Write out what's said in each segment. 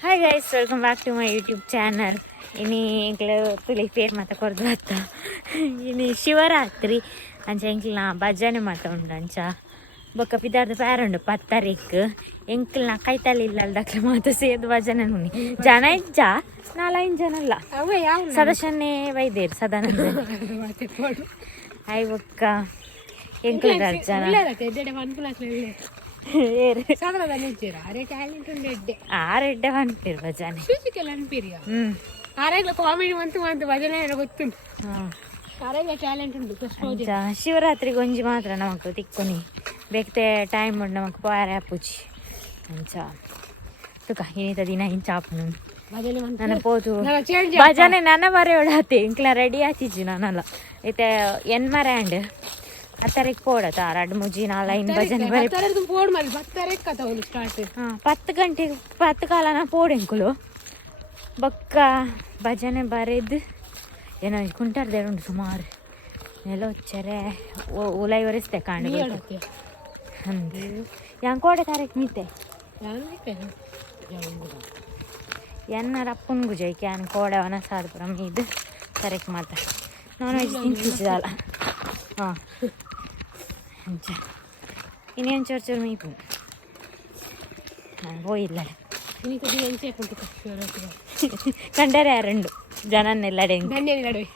hi guys welcome back to my YouTube channel ಇನಿ ಎಂಕ್ಲ ತುಳಿ peer ಮಾತ ಕೊರ್ದು ಬತ್ತ ಇನಿ ಶಿವರಾತ್ರಿ ಅಂಚ ಎಂಕ್ಲ ಭಜನೆ ಮಾತ ಉಂಡು ಅಂಚ ಬೊಕ್ಕ ಪಿದಾರ್ದ ಪ್ಯಾರ ಉಂಡು ಪತ್ತರಿಕ್ ಎಂಕ್ಲ ಕೈತಲ್ಲಿ ಇಲ್ಲ ದಕ್ಲ ಮಾತ ಸೇದ್ ಭಜನೆ ನುನಿ ಜನ ಇಜ್ಜ ನಾಲೈನ್ ಜನ ಅಲ್ಲ ಅವೇ ಯಾವ ಸದಸ್ಯನ್ನೇ ವೈದೇರು ಸದಾನಂದ ಹಾಯ್ ಬೊಕ್ಕ ಎಂಕ್ಲ ಜನ ಎಡ್ಡೆ ಅನ್ಕುಲಾಕ್ಲೆ ಏರು ಸಾಧಾರಣ ನಿಂತೀರ ಅರೆ ಟ್ಯಾಲೆಂಟ್ ಉಂಡು ಎಡ್ಡೆ ಆರೆಡ್ಡೆ ಬಂದ್ಪಿರ್ ಭಜನೆ ಫ್ಯೂಸಿಕಲ್ ಅನ್ಪಿರಿಯ ಹ್ಮ್ ಆರೆಗ್ಲ ಕಾಮಿಡಿ ಮಂತು ಮಂತು ಭಜನೆ ಎಲ್ಲ ಗೊತ್ತುಂಟು ಹಾಂ ಆರೆಗ್ಲ ಟ್ಯಾಲೆಂಟ್ ಉಂಟು ಕಷ್ಟೋಜಿ ಅಂಚ ಶಿವರಾತ್ರಿಗೆ ಒಂಜಿ ಮಾತ್ರ ನಮಕ್ ತಿಕ್ಕೊನಿ ಬೇಕ್ತೆ ಟೈಮ್ ಉಂಡು ನಮಕ್ ಪಾರ ಆಪುಜಿ ಅಂಚ ತುಕ ಏನಿತ ದಿನ ಇಂಚ ಆಪುನು ಭಜನೆ ಮಂತು ನನ್ನ ಪೋತು ನಾನು ಚೇಂಜ್ ಭಜನೆ ನನ್ನ ಬರೆ ಒಳಾತೆ ಇಂಕ್ಲ ರೆಡಿ ಆತಿಜ್ಜಿ ನಾನಲ್ಲ ಐತೆ ಎನ್ ಮರ್ಯಾಂಡ್ ಅತ್ತರಿಗೆ ಪೋಡತ ರಡ್ ಮುಜಿ ನಾಲೈನ್ ಭಜನೆ ಬರೆ ಭತ್ತರದ್ದು ಪೋಡ್ ಮಾಡಿ ಭತ್ತರ ಕಥ ಒಂದು ಸ್ಟಾರ್ಟ್ ಹಾ ಪತ್ತು ಗಂಟೆಗೆ ಪತ್ತು ಕಾಲನ ಪೋಡೆಂಕುಲು ಬೊಕ್ಕ ಭಜನೆ ಬರೆದು ಏನೋ ಕುಂಟಾರ್ದೆ ಉಂಟು ಸುಮಾರು ನೆಲ వచ్చారే ಉಲೈ ಒರೆಸ್ತೆ ಕಾಂಡು ಹೇಳಕ್ಕೆ ಅಂದ್ ಯಾಂಕೋಡೆ ತಾರೀಕು ಮೀತೆ ನಾನು ಎನ್ನ ರಪ್ಪನ್ ಗುಜೈ ಕ್ಯಾನ್ ಕೋಡೆ ವನ ಸಾದ್ಪುರ ಮೀದು ತಾರೀಕು ಮಾತ ನಾನ್ ವೆಜ್ ತಿಂತಿದ್ದಲ್ಲ ಹಾಂ ಅಂಚ ಇನ್ನೇನು ಚೂರು ಚೂರು ಮೀಪು ನಾನು ಹೋಯಿಲ್ಲ ನೀನು ಕದಿ ಎಂಚೆ ಉಂಟು ಕಷ್ಟ ಕಂಡರೆ ಎರಡು ಜನನ್ನೆಲ್ಲ ಡೆಂಗ್ ಧನ್ಯ ನಡುವೆ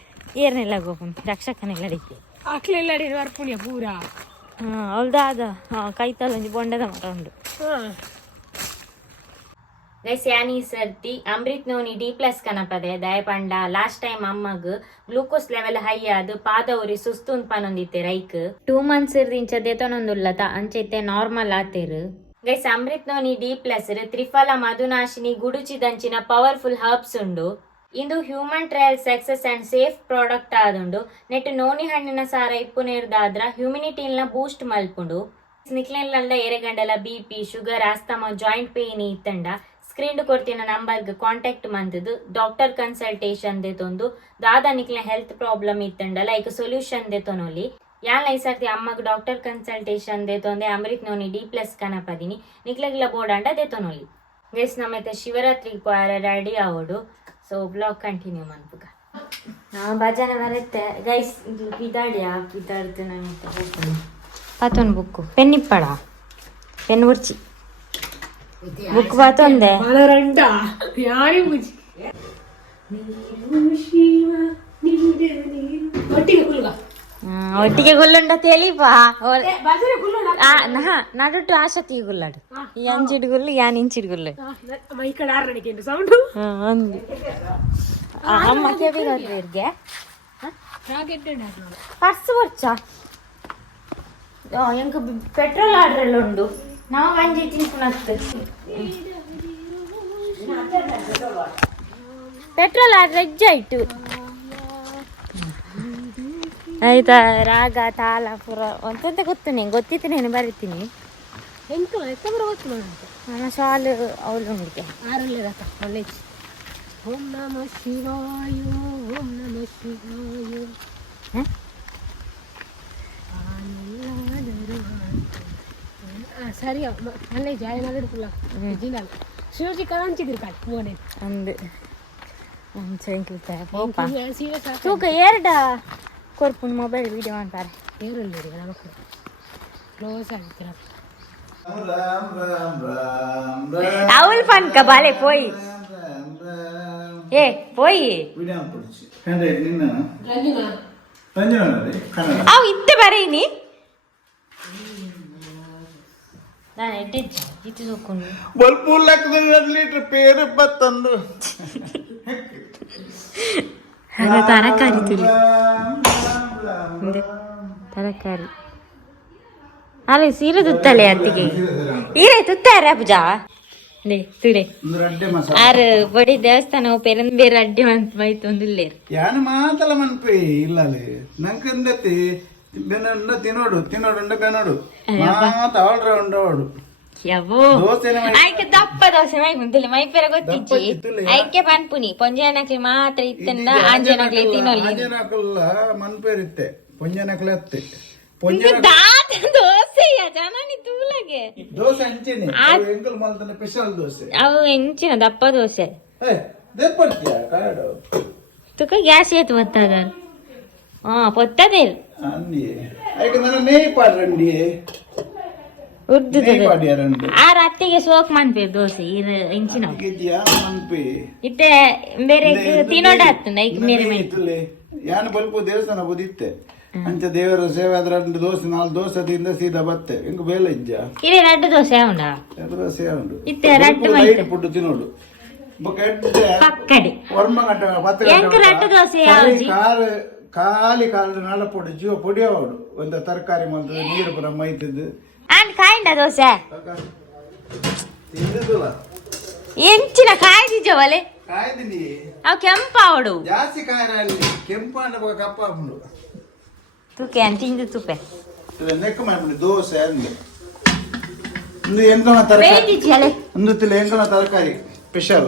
ಏರ್ನೆಲ್ಲ ಗೋಪುನ್. ರಕ್ಷಕನೆಲ್ಲಡೆ ಡೆಂಗಿ ಆಕ್ಲೆಲ್ಲ ವರ್ಪುಣ್ಯ ಪೂರ. ಹಾಂ ಅವಳ್ದಾದ ಹಾಂ ಕೈತಲ್ಲೊಂಜಿ ಬೊಂಡದ ಮರ ಉಂಡು. ಹಾಂ. ಗೈಸ್ ಯಾನಿ ಸರ್ತಿ ಅಮೃತ್ ನೋನಿ ಡಿ ಪ್ಲಸ್ ಕನಪದೆ ದಯಪಂಡ ಲಾಸ್ಟ್ ಟೈಮ್ ಅಮ್ಮಗ್ ಗ್ಲೂಕೋಸ್ ಲೆವೆಲ್ ಹೈ ಆದ್ ಪಾದ ಉರಿ ಸುಸ್ತು ಪನೊಂದಿತ್ತೆ ರೈಕ್. ಟೂ ಮಂತ್ಸ್ ಇರ್ದಿಂಚ ದೇತನೊಂದುಲ್ಲತ ಅಂಚೈತೆ normal ಆತೇರು. Guys Amrit noni D plus Triphala Madhunashini ಗುಡುಚಿದಂಚಿನ powerful herbs ಉಂಡು. ಇಂದು human trial success and safe product ಆದುಂಡು. ನೆಟ್ ನೋನಿ ಹಣ್ಣಿನ ಸಾರ ಇಪ್ಪು ನೀರ್ದಾದ್ರ ನ ಬೂಸ್ಟ್ ಮಲ್ಪುಂಡು. ನಿಕ್ಲೆಲ್ಲ ಎರೆಗಂಡಲ B P sugar asthma joint pain ಇತ್ತಂಡ. Screen ಕೊಡ್ತಿನ ನಂಬರ್ಗೆ ಕಾಂಟ್ಯಾಕ್ಟ್ ಮಂತದ್ದು ಡಾಕ್ಟರ್ ಕನ್ಸಲ್ಟೇಷನ್ ದೇತೊಂದು ದಾದ ನಿಕ್ಲೆ ಹೆಲ್ತ್ ಪ್ರಾಬ್ಲಮ್ ಇತ್ತಂಡ. ಲೈಕ್ ಸೊಲ್ಯೂಷನ್ ದೇತೊನೊಲಿ ಯಾನ್ ಈ ಸರ್ತಿ ಅಮ್ಮಗ್ ಡಾಕ್ಟರ್ ಕನ್ಸಲ್ಟೇಷನ್ ದೇತೊಂದೆ ಅಮೃತ್ ನೋನಿ ಡಿ ಪ್ಲಸ್ ಕನಪದಿನಿ, ನಿಕ್ಲೆಗ್ಲ ಬೋಡಾಂಡ ದೇತೊನೊಲಿ ಗೈಸ್ ನಮ್ಮೈತೆ ಶಿವರಾತ್ರಿ ಪಾರ ರೆಡಿ ಆವೋಡು. ಸೊ ಬ್ಲಾಗ್ ಕಂಟಿನ್ಯೂ ಮನ್ಪುಗ ಭಜನೆ ಬರುತ್ತೆ. ಗೈಸ್ ಪಿದಾಡ್ತು ನಂಗೆ ಹೋಗ್ತಾನೆ. ಪಾತೊನ್ ಬುಕ್ಕು ಪೆನ್ನಿಪ್ಪಳ ಪೆನ್ ಉರ್ಚಿ. ಪಾತೊಂದೆ ಮನರಂಡ. ಯಾರಿ ಮುಜಿ ಒಟ್ಟಿಗೆ ಗುಲ್ಲುಂಡ ತೆಲಿಪಾ ಭಜನೆ ಕುಲ್ಲೋಣ ನಡುಟು ಆಶತಿ ಗುಲ್ಲಾಡು ಈ ಅಂಚಿಡ್ ಗುಲ್ಲು ಯಾನ್ ಇಂಚಿಡ್ ಗುಲ್ಲು. ಅಮ್ಮ ರಾಕೆಟ್ ಪರ್ಸ್ ಬರ್ಚ ಎಂಕ್ ಪೆಟ್ರೋಲ್ ಆಡ್ರೆಲ್ಲ ಉಂಡು ನಾವು ಗಂಜಿ ತಿನ್ಪುನತ್ತು ಪೆಟ್ರೋಲ್ ಆಡ್ರೆ ಎಜ್ಜಾಯ್ತು ಆಯ್ತಾ ರಾಗ ತಾಲ ಪುರ ಒಂತೆಂತ ಗೊತ್ತು ನೀನು ಗೊತ್ತಿತ್ತು ನೀನು ಬರೀತೀನಿ ಎಂಟು ಎತ್ತ ಬರೋ ಗೊತ್ತು ಅಂತ ನನ್ನ ಶಾಲು ಅವಳು ಉಂಡಿಗೆ ಆರಲ್ಲೇ ರಥ ಒಳ್ಳೆ ಓಂ ನಮ ಶಿವಾಯ ಓಂ ನಮ ಶಿವಾಯ சரியா நல்ல ஜாயினாக எடுத்துக்கலாம் விஜயனால் சிவஜி கலாஞ்சிக்கு இருக்காள் மோனே அந்த தூக்க ஏறடா கொர்ப்பு மொபைல் வீடியோ பாரு ஏறு நமக்கு க்ளோஸாக எடுத்துறான் ಅವಲ್ ಪನ್ಕ ಬಾಲೆ ಪೋಯಿ. ಏ ಪೋಯಿ. ಅವ್ ಇತ್ತ ಬರೀನಿ ನಾನು ಎಡ್ಡಿದ್ದ ಇದು ತೂಕೊಂಡು ಬಲ್ಪು ಲೆಕ್ಕದಲ್ಲಿ ಎರಡು ಲೀಟರ್ ಪೇರು ಬತ್ತಂದು ಹಾಗೆ ತರಕಾರಿ ತುಳಿ. ತರಕಾರಿ. ಅಲ್ಲ ಸೀರೆ ತುತ್ತಲೆ ಅತ್ತಿಗೆ. ಈರೆ ತುತ್ತಾರ ಪೂಜಾ? ನೇ ತುಡೆ. ಆರು ಬಡಿ ದೇವಸ್ಥಾನ ಪೇರನ್ ಬೇರೆ ಅಡ್ಡೆ ಅಂತ ಮೈತು ಒಂದು ಇಲ್ಲೇರು ಯಾನು ಮಾತಲ್ಲ ಮನ್ಪಿ? ಇಲ್ಲ ನಂಕಂದತಿ ಬೆನ್ನಂಡ ತಿನ್ನೋಡು ತಿನ್ನೋಡುಂಡ ಬೆನ್ನೋಡು ಮಾತ ಆಲ್ ರೌಂಡ್ ಓಡು ಯಾವೋ ದೋಸೆನೆ ಮಾಡಿ ಆಯ್ಕೆ ದಪ್ಪ ದೋಸೆ ಮೈ ಪೇರ ಗೊತ್ತಿಜ್ಜಿ. ಆಯ್ಕೆ ಪನ್ಪುನಿ ಪೊಂಜನಕ್ಲಿ ಮಾತ್ರ ಇತ್ತಂದ ಆಂಜನಕ್ಲೆ ತಿನ್ನೋಲಿ. ಪೊಂಜನಕಲೆ ಅತ್ತೆ. ದಪ್ಪ ದೋಸೆ. ತುಕ ಗ್ಯಾಸ್ ಏತ್ ಬತ್ತಾಗ ಹಾ ಪೊತ್ತದೇ ಅನ್ನಿ ಐಕ ನನ್ನ ನೇಯ್ ಪಾಡ್ರಂಡಿ ಉದ್ದು ನೇಯ್ ಪಾಡ್ಯಾರಂಡಿ ಆ ರಾತ್ರಿಗೆ ಸೋಕ್ ಮಾಡ್ಬೇಕು ದೋಸೆ ಇದು ಮನ್ಪಿ ಇತ್ತೆ ಬೇರೆ ತಿನ್ನೋಡ ನೈಕ್ ಮೇರೆ ಮೈ ಇತ್ತಲೆ ಯಾನ್ ಬಲ್ಪು ದೇವಸ್ಥಾನ ಬುದಿತ್ತೆ. ಅಂಚ ದೇವರ ಸೇವೆ ಅದ್ರ ಎರಡು ದೋಸೆ ನಾಲ್ಕು ದೋಸೆ ತಿಂದ ಸೀದಾ ಬತ್ತೆ. ಹೆಂಗ ಬೇಲೆ ಇಜ್ಜ? ಇರೇ ರಡ್ಡು ದೋಸೆ ಉಂಡ. ಎರಡು ದೋಸೆ ಉಂಡು. ಇತ್ತೆ ರಟ್ಟು ಲೈಟ್ ಪುಟ್ಟು ತಿನ್ನೋಡು. ಪಕ್ಕಡೆ. ವರ್ಮ ಗಂಟೆ ಪತ್ತು ಎಂಕ್ ರಡ್ಡು ದೋಸೆ ಯಾವ್ಜಿ ಕಾಲು ಖಾಲಿ ಕಾಲು ನಲ ಪೊಡಿ ಜೀವ ಪೊಡಿ ಅವಡು ಒಂದು ತರಕಾರಿ ಮಾಡ್ತದೆ ನೀರು ಪುರ ಮೈತದ್ದು ಅಂಡ್ ಕಾಯಿಂಡ ದೋಸೆ ತಿಂದಿದ್ದಲ್ಲ ಎಂಚಿನ ಕಾಯ್ದಿಜವಲೆ ಕಾಯ್ದಿನಿ ಅವು ಕೆಂಪ ಅವಡು ಜಾಸ್ತಿ ಕಾಯಿನ ಅಲ್ಲಿ ಕೆಂಪು ಅಣ್ಣ ಕಪ್ಪ ಹಾಕೊಂಡು ತುಕೆ ಅಂತ ತಿಂದು ತುಪ್ಪೆ ನೆಕ್ ಮಾಡ್ಬಿಡಿ ದೋಸೆ ಅಂದೆ ಒಂದು ಎಂಕನ ತರಕಾರಿ ಬೇಯ್ದಿಚ್ಚಿ ಅಲೆ ಒಂದು ತಿಳಿ ಎಂಕನ ತರಕಾರಿ ಸ್ಪೆಷಲ್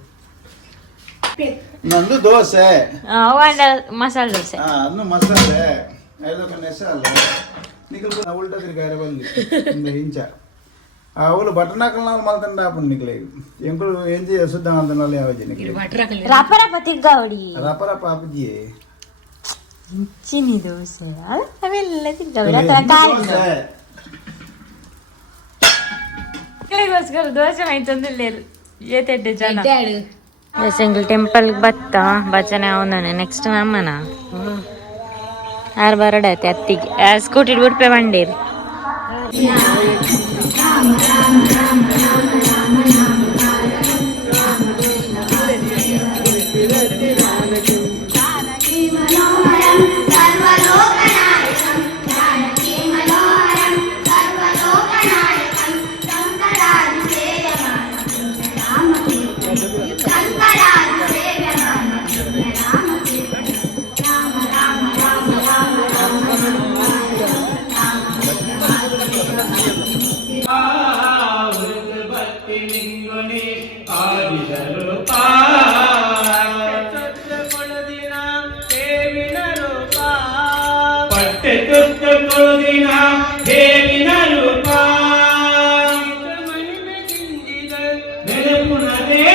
ನಂದು ದೋಸೆ ಅವಂಡ ಮಸಾಲ ದೋಸೆ ಹಾ ಅನ್ನು ಮಸಾಲೆ ಐದು ನೆಸಾಲು ನಿಕಲ್ ಉಲ್ಟಾ ತಿರುಗಾರೆ ಬಂದು ಇಂದ ಹಿಂಚ ಅವಳು ಬಟನಾಕಲ್ ನಾವು ಮಲ್ತಂಡ ಹಾಪನ್ ನಿಕಲೆ ಎಂಕುಳು ಏನ್ ಜಿ ಸುದ್ದ ಅಂತನಲ್ಲಿ ಯಾವ ಜಿ ನಿಕಲೆ ರಪ ರಪ ತಿಗ್ಗಾವಡಿ ರಪ ರಪ ಅಪ್ಜಿ ಇಂಚಿನಿ ದೋಸೆ ಅವೆಲ್ಲ ತಿಗ್ಗಾವಡಿ ಆ ತರ ಕಾಯಿ ಮಕ್ಕಳಿಗೋಸ್ಕರ ದೋಸೆ ಮೈ ತಂದಿಲ್ಲೇರು ಏತೆಡ್ಡೆ ಜನ ಸಿಂಗಲ್ ಟೆಂಪಲ್ ಬತ್ತ? ಭಜನೆ ಅವನೇ ನೆಕ್ಸ್ಟ್ ನಮ್ಮನ? ಯಾರು ಬರಡತ್ತೆ ಅತ್ತಿಗೆ? ಸ್ಕೂಟಿ ಬಿಡ್ಪೆ ಬಂಡೀರಿ రేపు నదే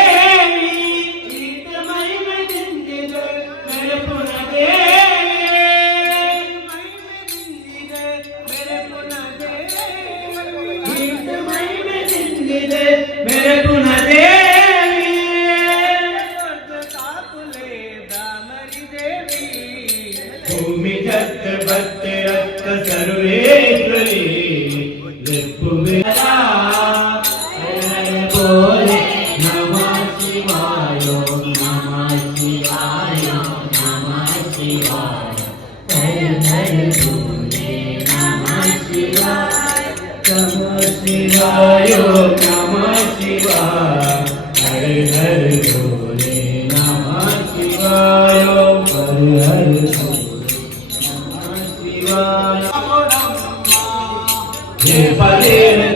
Yeah.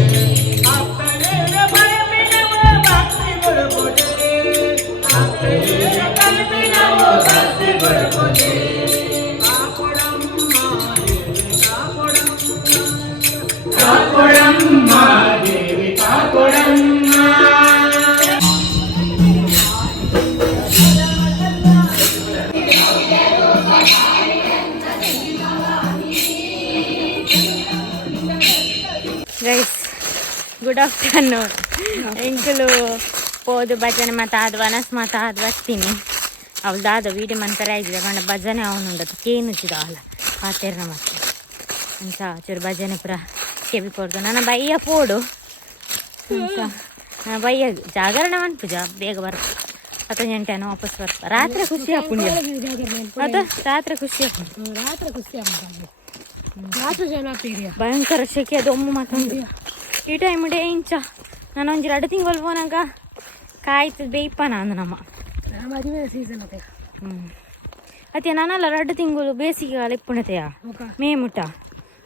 Good afternoon. ಎಂಕುಲು ಪೋದು ಭಜನೆ ಮಾತ ಆದ್ ವನಸ್ ಮಾತ ಆದ್ ಬರ್ತೀನಿ. ಅವಳು ವೀಡಿ ವೀಡಿಯೋ ಮಂತರ ಇದ್ದಿದೆ. ಕಂಡ ಭಜನೆ ಅವನುಂಡದು ಕೇನುಚ್ಚಿದ ಆ ಪಾತೆರ್ನ ಮತ್ತೆ. ಅಂತ ಚೂರು ಭಜನೆ ಪುರ ಕೆವಿ ಕೊಡ್ದು. ನನ್ನ ಬಯ್ಯ ಪೋಡು. ಬಯ್ಯ ಜಾಗರಣೆ ಮನ್ಪುಜ ಬೇಗ ಬರ್ತ ಹತ್ತು ಗಂಟೆನ ವಾಪಸ್ ಬರ್ತ ರಾತ್ರಿ ಖುಷಿ ಹಾಕೊಂಡು ಅದು ರಾತ್ರಿ ಖುಷಿ ಹಾಕೊಂಡು ರಾತ್ರಿ ಖುಷಿ ಹಾಕೊಂಡು ಭಯಂಕರ ಶೆಕೆ ಅದು ಒಮ್ಮೆ ಮತ್ತೊಂದು ಈ ಟೈಮ್ ಡೇ ಇಂಚ ನಾನು ಒಂಜಿ ಎರಡು ತಿಂಗಳು ಪೋನಾಗ ಕಾಯ್ತು ಬೇಯ್ಪ ನಾನು ನಮ್ಮ ಮದುವೆ ಸೀಸನ್ ಅದೇ ಹ್ಞೂ ಅತ್ತೆ ನಾನಲ್ಲ ಎರಡು ತಿಂಗಳು ಬೇಸಿಗೆ ಕಾಲ ಇಪ್ಪುಣತೆಯ ಮುಖ ಮೇ ಮುಟ್ಟ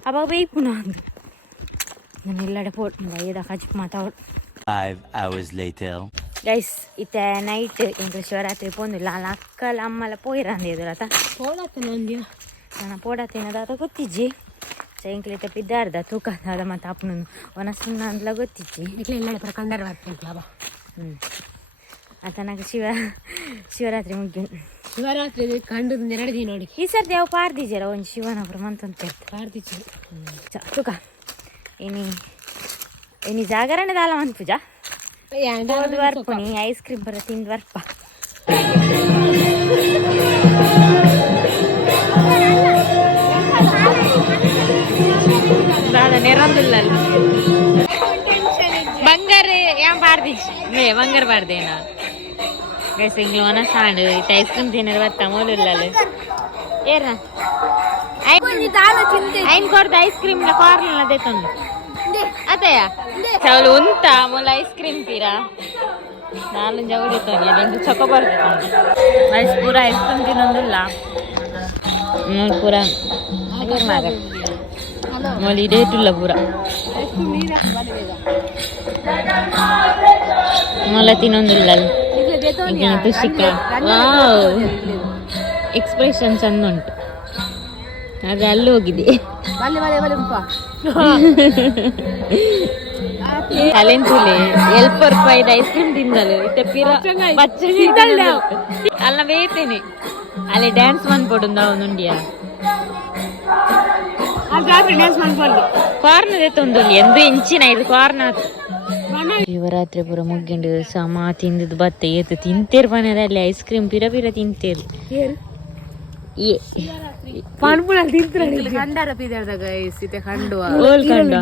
ಅವಾಗ ಬೇಯ್ಪುಣ ಅಂದು ನಾನು ಎಲ್ಲಡೆ ಪೋಟ್ ಬೈದ ಕಜಿಪ್ ಮಾತಾಡು Five hours later. ಗೈಸ್ ಇತ್ತೆ ನೈಟ್ ಎಂತ ಶಿವರಾತ್ರಿ ಪೋಂದಿಲ್ಲ ಅಲ್ಲ ಅಕ್ಕಲ ಅಮ್ಮಲ ಪೋಯಿರಂದು ಎದುರತ ಹೋಳತ್ತನ ಒಂದಿನ ನಾನು ಪೋಡ ತಿನ್ನದಾದ ಗೊತ್ತಿಜ್ಜಿ ಎಂಕ್ಲಿತ ಬಿದ್ದಾರ್ದ ತೂಕ ಅದ ಮತ್ತು ಅಪ್ಪನ ಸುಣ್ಣ ಅಂದ್ಲ ಗೊತ್ತಿಚ್ಚಿ ಇಟ್ಲ ಇಲ್ಲ ಪರ ಕಂಡರ ಬರ್ತೀನಿ ಲಾಭ ಹ್ಞೂ ಆತನಾಗ ಶಿವ ಶಿವರಾತ್ರಿ ಮುಗ್ಗಿ ಶಿವರಾತ್ರಿ ಕಂಡು ಎರಡು ದಿನ ನೋಡಿ. ಈ ಸರ್ತಿ ಯಾವ ಪಾರ್ದಿಜರ ಒಂದು ಶಿವನೊಬ್ರು ಮಂತಂತ ಕಾರ್ತಿಚ್ಚು ತೂಕ. ಇನಿ ಇನಿ ಜಾಗರಣೆ ದಾಲ ಮನ್ ಪೂಜಾ ಐಸ್ ಕ್ರೀಮ್ ಬರ ತಿಂದು ವರ್ಪ ನೆರಂದಿಲ್ಲ ಬಂಗಾರ ಏನ್ ಪಾರ್ದಿಜ್ ಮೇ ಬಂಗಾರ ಪಾರ್ದೇನಾ ಗೈಸ್ ಇಂಗ್ಲೋನ ಸಾಂಡ್ ಇತ್ತ ಐಸ್ ಕ್ರೀಮ್ ತಿನ್ನೋದು ಬರ್ತಾ ಮೂಲಿಲ್ಲಲ್ಲ ಏರ್ನ ಐನ್ ಕೊಡ್ದು ಐಸ್ ಕ್ರೀಮ್ ಕಾರ್ಲ ಅದೇ ತಂದು ಅತೆಯ ಚವಲು ಉಂಟ ಮೊಲ ಐಸ್ ಕ್ರೀಮ್ ತೀರಾ ನಾಲು ಜವಡಿ ತಂಗಿ ನಿಂಗೆ ಚೊಕ ಬರ್ತದೆ ಐಸ್ ಪೂರ ಐಸ್ ಕ್ರೀಮ್ ತಿನ್ನೊಂದಿಲ್ಲ ಮೂರು ಪೂರ ಮಾರ ಮೊಲಿ ಡೇಟುಲ್ಲ ಪೂರ ಮೊಲ ತಿನ್ನೊಂದಿಲ್ಲ ಅಲ್ಲಿ ತುಷಿಕ ವಾವ್ ಎಕ್ಸ್ಪ್ರೆಷನ್ ಚಂದ ಉಂಟು ಆದ್ರೆ ಅಲ್ಲಿ ಹೋಗಿದೆ ಬಲ್ಲೆ ಬಲ್ಲೆ ಬಲ್ಲೆ ಉಪ್ಪ ತಲೆಂತುಲೆ ಎಲ್ಪ ರೂಪಾಯಿದ ಐಸ್ ಕ್ರೀಮ್ ತಿಂದಲು ಇತ್ತೆ ಪಿರ ಬಚ್ಚಂಗಿ ಅಲ್ಲ ಬೇತೇನೆ ಅಲ್ಲಿ ಡ್ಯಾನ್ಸ್ ಮನ್ಪೊಡು ಅವನುಂಡಿಯ ರಾತ್ರಿ ಡ್ಯಾನ್ಸ್ ಮಾಡ್ಕೊಂಡು ಕಾರ್ನದೇ ತೊಂದಲ್ಲಿ ಎಂದು ಇಂಚಿನ ಇದು ಕಾರ್ನ ಶಿವರಾತ್ರಿ ಪುರ ಮುಗ್ಗಿಂಡು ಸಮ ತಿಂದದ್ದು ಬತ್ತೆ ಏತು ತಿಂತೇರು ಮನೆಯಲ್ಲಿ ಐಸ್ ಕ್ರೀಮ್ ಪಿರ ಪಿರ ತಿಂತೇರು ಏ ಪಾನ್ಪುಳ ತಿಂತಾರೆ ಕಂಡಾರ ಪಿದಾಡ್ದಾಗ ಸೀತೆ ಕಂಡು ಓಲ್ ಕಂಡು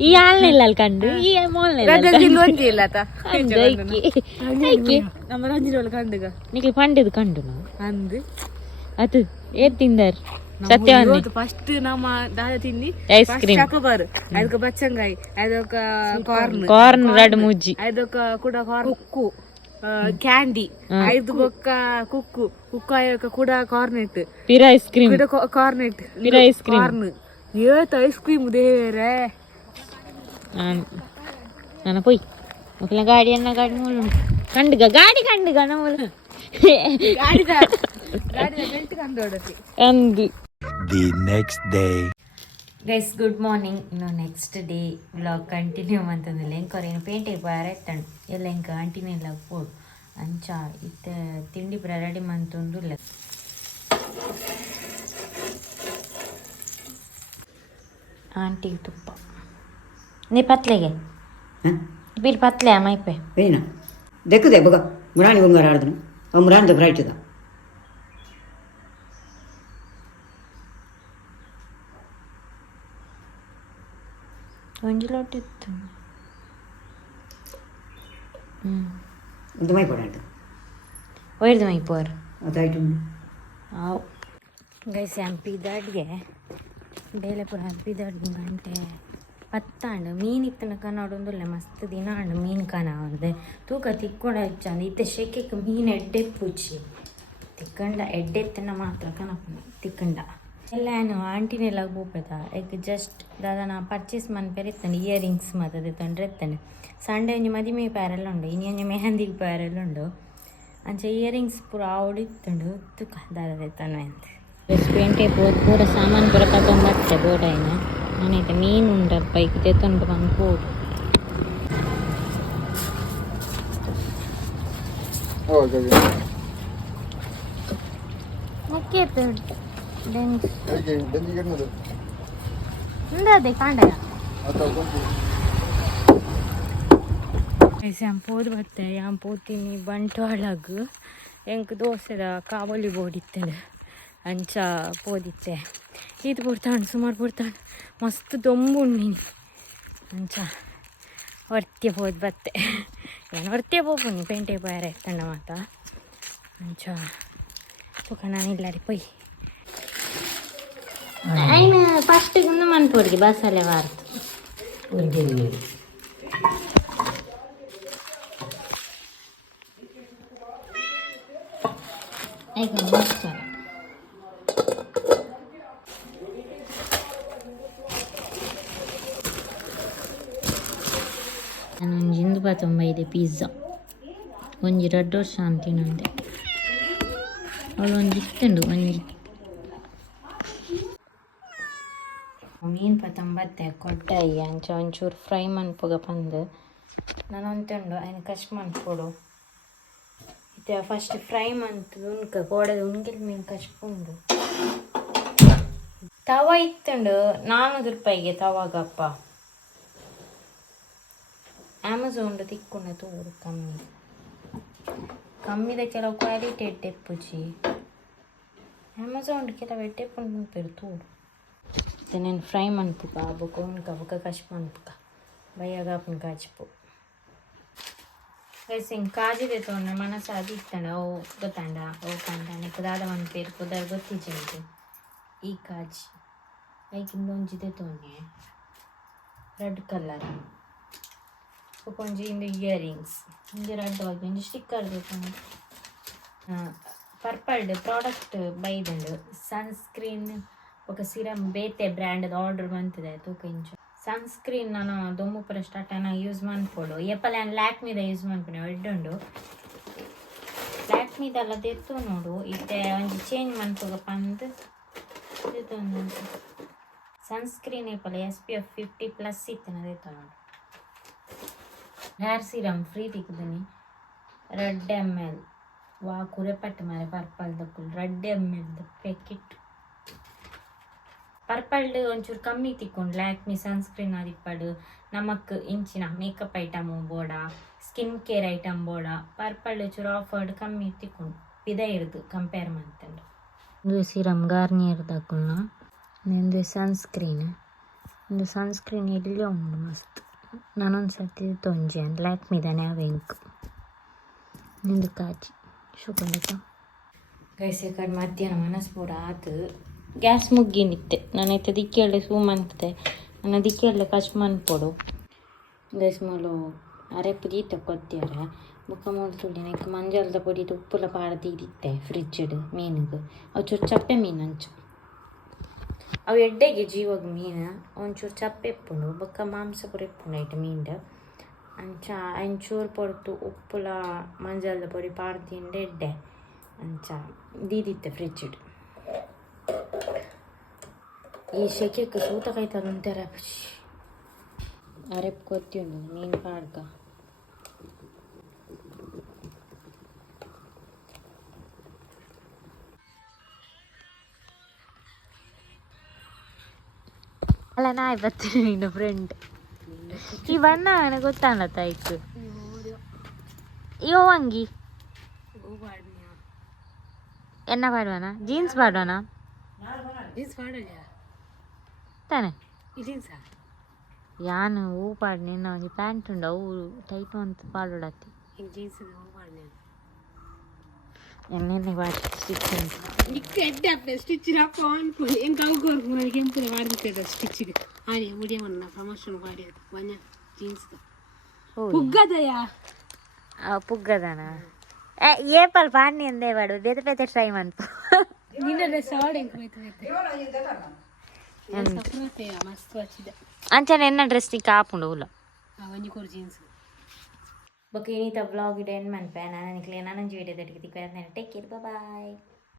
ಈ ಆಲ್ನೆಲ್ಲ ಅಲ್ಲಿ ಕಂಡು ಈ ಮೋಲ್ನೆಲ್ಲ ಒಂಜಿ ಇಲ್ಲ ಆತ ನಮ್ಮ ರಂಜಿನ ಕಂಡುಗ ನಿಕ್ಲಿ ಪಂಡಿದ್ ಕಂಡು ನಾವು ಅಂದು ಅದು ಏತ್ ತಿಂದಾರ್ ಸತ್ಯವಂತಿ ಫಸ್ಟ್ ನಮ್ಮ ದಾದ ತಿಂದಿ ಐಸ್ ಕ್ರೀಮ್ ಚಕೋಬಾರ್ ಅದಕ್ಕೆ ಬಚ್ಚಂಗಾಯಿ ಅದಕ್ಕ ಕಾರ್ನ್ ಕಾರ್ನ್ ರಡ್ ಮುಜ್ಜಿ ಅದಕ್ಕ ಕೂಡ ಕಾರ್ನ್ ಕುಕ್ಕು ಕ್ಯಾಂಡಿ ಐದು ಬೊಕ್ಕ ಕುಕ್ಕು ಕುಕ್ಕು ಆಯಕ ಕೂಡ ಕಾರ್ನೆಟ್ ಪಿರ ಐಸ್ ಕ್ರೀಮ್ ಕೂಡ ಕಾರ್ನೆಟ್ ಪಿರ ಐಸ್ ಕ್ರೀಮ್ ಕಾರ್ನ್ ಏತ್ ಐಸ್ ಕ್ರೀಮ್ ದೇವರೇ ನಾನು ಪೋಯ್ ಮಕ್ಕಳ ಗಾಡಿ ಅನ್ನ ಗಾಡಿ ಮೂಲ ಕಂಡುಗ ಗಾಡಿ ಕಂಡುಗ ನಮ್ಮೂಲ ಗಾಡಿದ ಗಾಡಿದ ಬೆಲ್ಟ್ ಕಂಡು ಹೊಡತಿ next day next day. Guys good morning ಇನ್ನು ನೆಕ್ಸ್ಟ್ ಡೇ ವ್ಲಾಗ್ ಕಂಟಿನ್ಯೂ ಅಂತಂದಿಲ್ಲ ಎಂಕೋರ್ ಏನು ಪೇಂಟಿಗೆ ಬಾರ ಎತ್ತಂಡು ಎಲ್ಲ ಹಿಂಗೆ ಕಂಟಿನ್ಯೂ ಇಲ್ಲ ಪೋಡು ಅಂಚ ಇತ್ತ ತಿಂಡಿ ಬರಡಿ ರೆಡಿ ಮಂತೊಂದು ಇಲ್ಲ ಆಂಟಿ ತುಪ್ಪ ನೀ ಪತ್ಲೆಗೆ ಬೀರ್ ಪತ್ಲೆ ಮೈಪೆ ಏನ ದೆಕ್ಕದೆ ಬಗ ಮುರಾಣಿ bungar ಆಡಿದ್ರು ಅವ್ನು ಮುರಾಣಿ ದಬ್ಬರ bright podanta. ಒಯ್ದು ಮೈಪೋರ್ Adaitu. ಆವ್ ಗೈಸ್ ಹಂಪಿದಡ್ಗೆ ಬೇಲೆ ಪುರ ಹಂಪಿದಡ್ಗೆ ಗಂಟೆ ಪತ್ತಾಂಡು ಮೀನು ಇತ್ತನ ಕನ್ನಡೊಂದುಲ್ಲ ಮಸ್ತ್ ದಿನ ಅಂಡು ಮೀನು ಕನ ಒಂದು ತೂಕ ತಿಕ್ಕೊಂಡ ಹಚ್ಚಂದು ಇತ್ತೆ ಶೆಕೆಗೆ ಮೀನು ಎಡ್ಡೆ ಪೂಚಿ ತಿಕ್ಕಂಡ ಎಡ್ಡೆತ್ತನ ಮಾತ್ರ ಕನಪುನ ತಿಕ್ಕಂಡ. ಎಲ್ಲಾನು ಆಂಟಿನೆಲ್ಲ ಬೋಪದ ಈಗ ಜಸ್ಟ್ ದಾದ ನಾ ಪರ್ಚೇಸ್ ಮನ್ಪೇರ್ ಇತ್ತಾನೆ ಇಯರಿಂಗ್ಸ್ ಮಾತದೆ ತೊಂದ್ರೆ ಇತ್ತಾನೆ ಸಂಡೆ ಒಂಜಿ ಮದಿಮೆ ಪ್ಯಾರೆಲ್ಲ ಉಂಡು ಇನಿ ಒಂಜಿ ಮೆಹಂದಿಗೆ ಪ್ಯಾರೆಲ್ಲ ಉಂಡು. ಅಂಚೆ ಇಯರಿಂಗ್ಸ್ ಪೂರ ಆವಡಿತ್ತುಂಡು ತುಕ ದಾರದ ಇತ್ತಾನೆ ಅಂತ. ಪೇಂಟೆ ಪೂರ ಸಾಮಾನು ಪೂರ ಕಗೊಂಬತ್ತೆ ಬೋಡಾಯಿನ ನಾನೈತೆ ಮೀನು ಉಂಡಪ್ಪ ಈಗ ತೆತ್ತೊಂಡು ಬಂದು ಬೋಡು ಓಕೆ ಓಕೆ ಪೋದು ಬತ್ತೆ ಯಾನ್ ಪೋತಿನಿ ಬಂಟ್ವಾಳಾಗ ಎಂಕ್ ದೋಸೆದ ಕಾವಲಿ ಬೋಡಿತ್ತೇನೆ ಅಂಚ ಪೋದಿತ್ತೆ. ಇದು ಪುಡ್ತಾಂಡು ಸುಮಾರು ಪುಡ್ತಾಂಡು ಮಸ್ತ್ ದೊಂಬುಂಡಿ ಅಂಚ. ಹೊರ್ತಿಯ ಹೋದ್ ಬತ್ತೆ. ಏನು ಹೊರ್ತಿಯ ಪೋಪುನಿ ಪೇಂಟೆ ಬಾರೆ ತಣ್ಣ ಮಾತ? ಅಂಚ. ತುಕ ನಾನು ಇಲ್ಲಾರಿ ಪೊಯ್ ఆయన ఫస్ట్ కింద మన పొడికి బస్సలే వార్త ನಾನು ಜಿಂದು ತೊಂಬೈ ಇದೆ ಪಿಜ್ಜಾ ಒಂಜಿ ರೆಡ್ ವರ್ಷ ಅಂತೀನಂತೆ ಅವಳು ಒಂದು ಇತ್ತುಂಡು ಒಂಜಿ ಮತ್ತು ಕೊಡ್ಡಾಯಿ ಅಂಚ ಒಂಚೂರು ಫ್ರೈ ಮನ್ಪುಗ ಬಂದು. ನಾನು ಅಂತಂಡು ಅದನ್ನ ಕಷ್ ಮನ್ಪೊಡು ಇತ್ತೆ ಫಸ್ಟ್ ಫ್ರೈ ಮಂತ್ ಉನ್ಕ ಕೋಡದ ಉಣ್ಗಿಲ್ ಮೀನು ಕಚ್ಕೊಂಡು. ತವ ಇತ್ತುಂಡು ನಾನ್ನೂರು ರೂಪಾಯಿಗೆ ತವಾಗಪ್ಪ. ಆಮಝಾನ್ದು ತಿಕ್ಕೊಂಡ ತೂರು, ಕಮ್ಮಿ. ಕಮ್ಮಿದ ಕೆಲವು ಕ್ವಾಲಿಟಿ ಎಟ್ಟೆಪ್ಪುಜಿ ಆಮಝಾನ್ ಕೆಲವು ಎಟ್ಟೆಪ್ಪು ತೂರು. ನಾನು ಫ್ರೈ ಮಾಡ್ತೀಪ ಬೇಕು ಅವನಿಗೆ ಅವಕ ಕಚ್ಪ ಅನ್ಪಕ ಬೈಯಾಗ ಅಪ್ಪನ ಕಚ್ಪು ಗೈಸ್ ಹಿಂಗೆ ಕಾಜಿದೆ ತೋಣ ಮನಸ್ಸು ಅದು ಇತ್ತಣ ಓ ಗೊತ್ತಂಡ ಓ ಕಂಡ ನೆಕ್ಕದಾದ ಒಂದು ಪೇರು ಕುದಾರ ಗೊತ್ತಿಜ್ಜಂತೆ ಈ ಕಾಜಿ ಐಕ್ ಇನ್ನೊಂಜಿದೆ ತೋಣೆ ರೆಡ್ ಕಲರ್ ಕೊಂಜಿ ಇಂದು ಇಯರಿಂಗ್ಸ್ ಹಿಂಗೆ ರೆಡ್ ಆಗಿ ಒಂದು ಸ್ಟಿಕ್ಕರ್ ಬೇಕು ಪರ್ಪಲ್ಡ್ ಪ್ರಾಡಕ್ಟ್ ಬೈದಂಡು ಸನ್ಸ್ಕ್ರೀನ್ ఒక ಸಿರಮ್ ಬೇತೆ ದ ಆರ್ಡರ್ ಬಂತಿದೆ ತೂಕ ಇಂಚು ಸನ್ಸ್ಕ್ರೀನ್ ನಾನು ದೊಮ್ಮುಪುರ ಸ್ಟಾರ್ಟ್ ನಾನು ಯೂಸ್ ಮಾಡ್ಕೊಡು ಎಪ್ಪಲ್ ನಾನು ಲ್ಯಾಕ್ಮಿದ ಯೂಸ್ ಮಾಡ್ಕೊಂಡು ಒಡ್ಡುಂಡು ಲ್ಯಾಕ್ಮಿದಲ್ಲ ದೆತ್ತು ನೋಡು ಇತ್ತೆ ಒಂಜಿ ಚೇಂಜ್ ಮಾಡ್ಕೋಗಪ್ಪ ಅಂದು ಇದು sunscreen S P F fifty plus ಇತ್ತು ಅದೇತು ನೋಡು ಹೇರ್ ಸಿರಮ್ ಫ್ರೀ ತಿಕ್ಕಿದ್ದೀನಿ ರೆಡ್ ಎಂ ಎಲ್ ವಾ ಕುರೆಪಟ್ಟು ಮಾರೆ ಬರ್ಪಲ್ ದಕ್ಕುಲ್ ರೆಡ್ ಎಂ ಎಲ್ದು ಪ್ಯಾಕೆಟ್ ಪರ್ಪಲ್ಡ್ ಒಂಚೂರು ಕಮ್ಮಿ ತಿಕ್ಕೊಂಡು ಲ್ಯಾಕ್ಮಿ ಸನ್ಸ್ಕ್ರೀನ್ ಆದಿಪ್ಪಡು ನಮಕ್ ಇಂಚಿನ makeup item ಬೋಡ skin care item ಬೋಡ ಪರ್ಪಲ್ಡ್ ಚೂರು ಆಫರ್ಡ್ ಕಮ್ಮಿ ತಿಕ್ಕೊಂಡು ಇದ ಇರ್ದು ಕಂಪೇರ್ ಮಾಡ್ತಂಡು ಒಂದು ಸಿರಮ್ ಗಾರ್ನಿಯರ್ ತಗೊಂಡ ಒಂದು ಸನ್ಸ್ಕ್ರೀನ್ ಒಂದು ಸನ್ಸ್ಕ್ರೀನ್ ಎಲ್ಲಿ ಉಂಡು ಮಸ್ತ್ ನಾನೊಂದು ಸರ್ತಿ ತೊಂಜೆ ಲ್ಯಾಕ್ಮಿದಾನೆ ಅವೆಂಕ್ ನಿಂದು ಕಾಜಿ ಶುಕೊಂಡಕ್ಕ ಗೈಸೆ ಕಡೆ ಮಧ್ಯಾಹ್ನ ಮನಸ್ಸು ಪೂರ ಆತು ಗ್ಯಾಸ್ ಮುಗ್ಗಿನಿತ್ತೆ. ನಾನೈತೆ ದಿಕ್ಕೆಳ್ಳೆ ನಾನು ನನ್ನ ದಿಕ್ಕೆಳ್ಳೆ ಕಷ್ಟ ಮನ್ಪೊಡು ಗ್ಯಾಸ್ ಮೂಲು ಅರೆ ಪುಡಿ ತಕ್ಕೊತ್ತೀರ ಬುಕ್ಕ ಮೂಲು ತುಳಿ ನೆಕ್ ಮಂಜಾಲದ ಪೊಡಿ ತುಪ್ಪಲ ಪಾಡ ತೀರಿತ್ತೆ ಫ್ರಿಜ್ಡ್ ಮೀನಿಗೆ. ಚೂರು ಚಪ್ಪೆ ಮೀನು ಅಂಚು. ಅವು ಎಡ್ಡೆಗೆ ಜೀವಾಗ ಮೀನು, ಒಂಚೂರು ಚಪ್ಪೆ ಇಪ್ಪುಂಡು ಬೊಕ್ಕ ಮಾಂಸ ಪುಡಿ ಇಪ್ಪುಂಡು ಐಟ ಮೀನ್ದ. ಅಂಚ, ಅಂಚೂರು ಪೊಡ್ತು ಉಪ್ಪುಲ ಮಂಜಾಲದ ಪೊಡಿ ಪಾಡ್ದಿಂಡೆ ಎಡ್ಡೆ. ಅಂಚ ದೀದಿತ್ತೆ ಫ್ರಿಜ್ಡ್ ಈ ಶೆಕೆಗೆ ಸೂತ ಕೈತದ ಅಂತಾರೆ ಅರೆಪ್ ಕೊತ್ತಿಯುಂಡು ನೀನು ಪಾಡ್ಕ ಅಲ್ಲ ನಾ ಬರ್ತೀನಿ ನಿನ್ನ ಫ್ರೆಂಡ್ ಈ ಬಣ್ಣ ನನಗೆ ಗೊತ್ತಾಗಲ್ಲ ತಾಯ್ಕು ಇವ ಅಂಗಿ ಎನ್ನ ಪಾಡುವನ ಜೀನ್ಸ್ ಪಾಡುವನ ಜೀನ್ಸ್ ಮಾಡಲ್ಲ ತಾನೆ ಜೀನ್ಸಾ ಯಾನು ಹೂ ಪಾಡು ನಿನ್ನ ಒಂದು ಪ್ಯಾಂಟ್ ಉಂಡು ಅವು ಟೈಟ್ ಅಂತ ಪಾಡೋಡತ್ತಿ ಹಿಂಗೆ ಜೀನ್ಸ್ ಮಾಡಿ ಎಣ್ಣೆಣ್ಣೆ ಪಾಡು ಸ್ಟಿಚ್ ಅಂತ ನಿಕ್ಕ ಎಡ್ಡೆ ಅಪ್ಪೆ ಸ್ಟಿಚ್ ಹಾಕೋ ಅನ್ಕೊಂಡು ಹೆಂಗೆ ಕಾವುಕೋರ್ಕು ನನಗೆ ಕೆಂಪುದ ಮಾಡಿರ್ತದೆ ಸ್ಟಿಚ್ಗೆ ಹಾಗೆ ಉಡಿಯವನ್ನ ಪ್ರಮೋಷನ್ ಮಾಡಿ ಅದು ಮನೆ ಜೀನ್ಸ್ ಓ ಪುಗ್ಗದಯ್ಯ ಪುಗ್ಗದನ ಏಪಲ್ ಪಾಣಿ ಅಂದೇ ಬಾಡು ಬೇತೆ ಬೇತೆ ಟ್ರೈ ಮನ್ಪು ನಿನ್ನ ಸಾಡ್ ಹೆಂಗೆ ಹೋಯ್ತು ಸಪ್ರತೆ ಮಸ್ತ್ ಹಚ್ಚಿದ ಅಂಚನೆ ಎನ್ನ ಡ್ರೆಸ್ ನಿ ಕಾಪುಂಡು ಉಲ್ಲ ಒಂಜಿ ಕೋರ್ ಜೀನ್ಸ್ ಬೊಕ್ಕ ಇನ್ನಿತ ಬ್ಲಾಗ್ ಇಡ ಎನ್ ಮನ್ಪೆ ನಾನು ನಿಕ್ಲೆ ನನ್ನ ವಿಡಿಯೋ ತಟ್ಟಿಗೆ ತಿಕ್ಕ ಟೇಕ್ ಕೇರ್ ಬಾಯ್